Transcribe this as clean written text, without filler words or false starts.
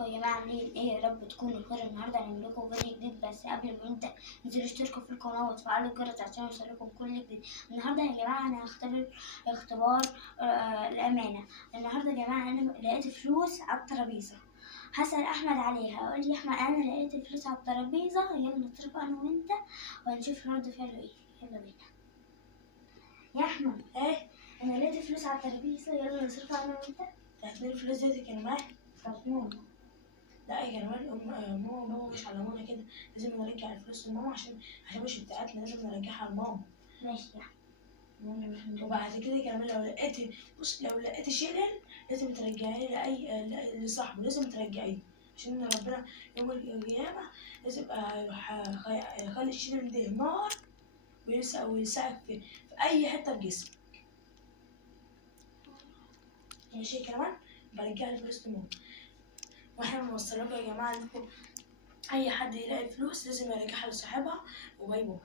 ازيكم يا جماعه؟ عاملين ايه؟ يا رب تكونوا بخير. النهارده هنعمل لكم فيديو جديد، بس قبل ما نبدا انزلوا اشتركوا في القناه وتفعلوا الجرس عشان يوصلكم كل جديد. النهارده يا جماعه انا هختبر اختبار الامانه. النهارده يا جماعه انا لقيت فلوس على الترابيزه، هسأل احمد عليها. اقول لي احمد انا لقيت فلوس على الترابيزه، يلا نتصرف انا وانت وهنشوف رد فعله ايه. يلا بينا يا احمد. ايه؟ انا لقيت فلوس على الترابيزه، يلا نصرفها انا وانت. هتلاقي الفلوس دي كان معاك؟ طب ماما. لا يا جمال، ماما وبابا مش على ماما كده. لازم نرجع الفلوس لماما عشان مش بتاعتنا، لازم نرجعها لماما. ماشي يا احمد. وبعد كده يا جمال لو لقيت شيلن لازم ترجعيه لصاحبه، لازم ترجعيه عشان ربنا يوم القيامة لازم يخلي الشيلن ده نار ويلسعك في أي حتة في جسمك. ماشي كمان؟ برجع الفلوس لماما. واحنا بنوصل لكم يا جماعة انكم اي حد يلاقي الفلوس لازم يرجعها لصاحبها. وباي باي.